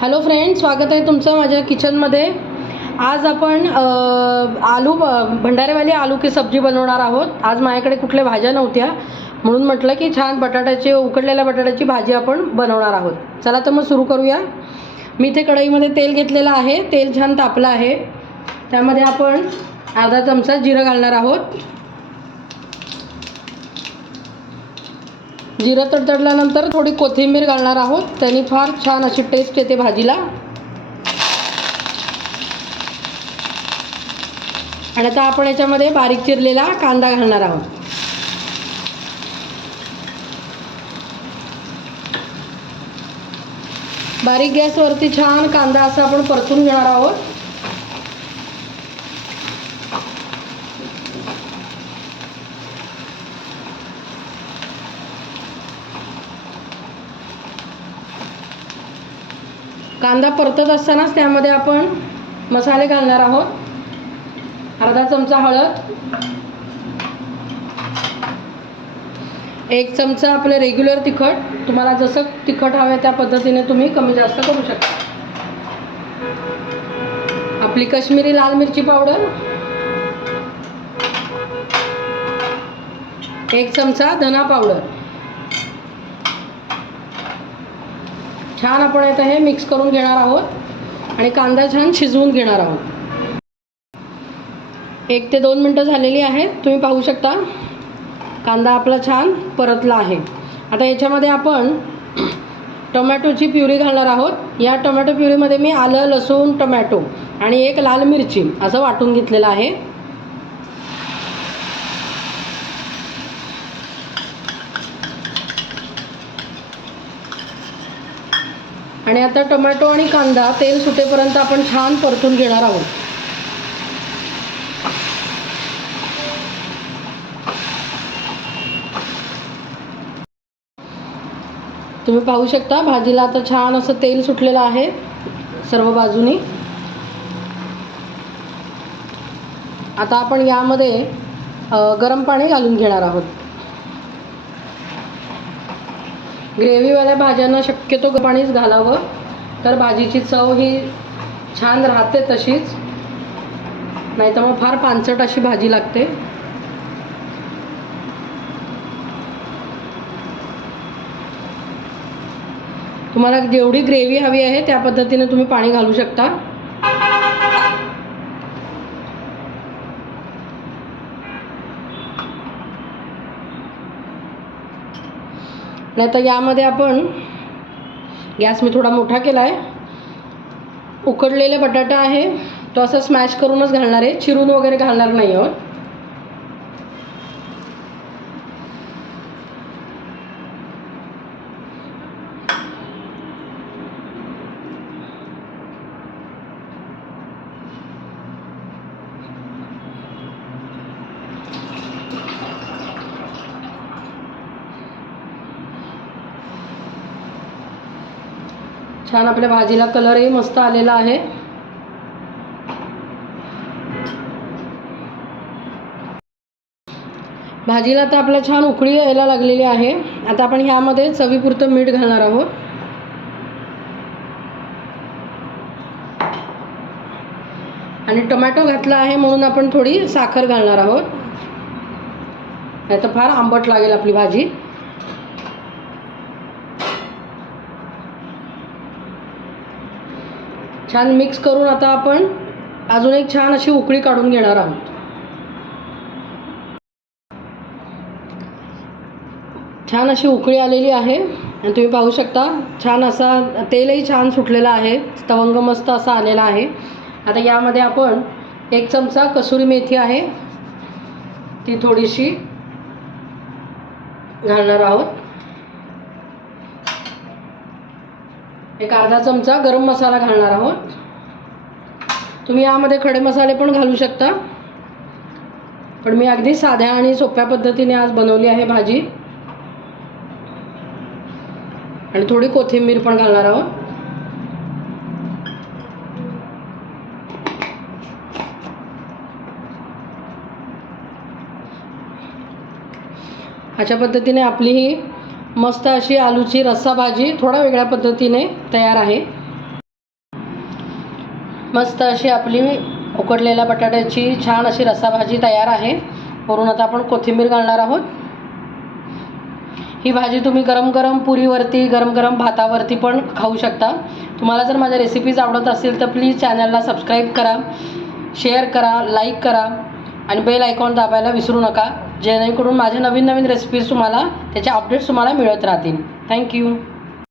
Hello friends, स्वागत आहे तुमचं माझ्या किचनमध्ये। आज आपण भंडारेवाली आलू की सब्जी बनवणार आहोत। आज माझ्याकडे कुठल्या भाज्या नव्हत्या म्हणून म्हटलं की छान उकडलेल्या बटाट्याची भाजी आपण बनवणार आहोत। चला तर मग सुरू करूया। मी इथे कढईमध्ये तेल घेतलेलं आहे। तेल छान तापलं आहे। त्यामध्ये आपण अर्धा चमचा जिरं घालणार आहोत। जिरं तडतडल्यानंतर थोडी कोथिंबीर घालणार आहोत। त्याने फार छान अशी टेस्ट येते भाजीला। आणि आता आपण याच्यामध्ये बारीक चिरलेला कांदा घालणार आहोत। बारीक गॅसवरती छान कांदा असा आपण परतून घेणार आहोत। कांदा परतत असतानाच त्यामध्ये आपण मसाले घालणार आहोत। अर्धा चमचा हळद, 1 चमचा आपले रेग्युलर तिखट। तुम्हाला जसं तिखट हवे त्या पद्धतीने तुम्ही कमी जास्त करू शकता। आपली काश्मीरी लाल मिरची पावडर, 1 चमचा धना पावडर। छान आपण आता हे मिक्स करून घेणार आहोत आणि कांदा छान शिजवून घेणार आहोत। 1 ते 2 मिनटं झालेली आहेत। तुम्ही पाहू शकता कांदा आपला छान परतला आहे। आता याच्यामध्ये आपण टोमॅटोची प्युरी घालणार आहोत। या टोमॅटो प्युरीमध्ये मी आलं, लसूण, टोमॅटो आणि 1 लाल मिरची असं वाटून घेतलेलं आहे। आणि आता टोमॅटो आणि कांदा तेल सुटेपर्यंत आपण छान परतून घेणार आहोत। तुम्ही पाहू शकता भाजीला आता छान असं तेल सुटलेलं आहे सर्व बाजूनी। आता आपण यामध्ये गरम पाणी घालून घेणार आहोत। ग्रेव्हीवाल्या भाज्यांना शक्यतो पाणीच घालावं, तर भाजीची चव ही छान राहते तशीच, नाही तर मग फार पांचट अशी भाजी लागते। तुम्हाला जेवढी ग्रेव्ही हवी आहे त्या पद्धतीने तुम्ही पाणी घालू शकता। नाही तर यामध्ये आपण गॅस मी थोडा मोठा केला आहे। उकडलेला बटाटा आहे तो असं स्मॅश करूनच घालणार आहे, चिरून वगैरे घालणार नाही आहोत। छान आपल्या भाजीला कलरही मस्त आलेला आहे। भाजीला आता आपला छान उकळी यायला लागलेली आहे। आता आपण ह्यामध्ये चवीपुरतं मीठ घालणार आहोत। आणि टोमॅटो घातला आहे म्हणून आपण थोडी साखर घालणार आहोत, नाही तर फार आंबट लागेल आपली भाजी। छान मिक्स करून आता आपण अजून एक छान अशी उकळी काढून घेणार आहोत। छान अशी उकळी आलेली आहे आणि तुम्ही पाहू शकता छान असा तेलही छान सुटलेलं आहे, तवंग मस्त असा आलेला आहे। आता यामध्ये आपण 1 चमचा कसुरी मेथी आहे ती थोडीशी घालणार आहोत। 1 अर्धा चमचा गरम मसाला घालणार आहोत। तुम्ही यामध्ये खडे मसाले पण घालू शकता, पण मी अगदी साध्या आणि सोप्या पद्धतीने आज बनवली आहे भाजी। आणि थोडी कोथिंबीर पण घालणार आहोत। अशा पद्धतीने आपली ही मस्त अशी आलूची रस्सा भाजी थोडा वेगळ्या पद्धतीने तयार आहे। मस्त अशी आपली उकडलेल्या बटाट्याची छान अशी रस्साभाजी तयार आहे. वरून आता आपण कोथिंबीर घालणार आहोत. ही भाजी तुम्ही गरम गरम पुरीवरती, गरम गरम भातावरती पण खाऊ शकता. तुम्हाला जर माझ्या रेसिपीज आवडत असतील तर प्लीज चॅनलला सबस्क्राईब करा, शेअर करा, लाईक करा आणि बेल आयकॉन दाबायला विसरू नका, जेणेकरून माझ्या नवीन नवीन रेसिपीज तुम्हाला, त्याचे अपडेट्स तुम्हाला मिळत राहतील. थँक्यू.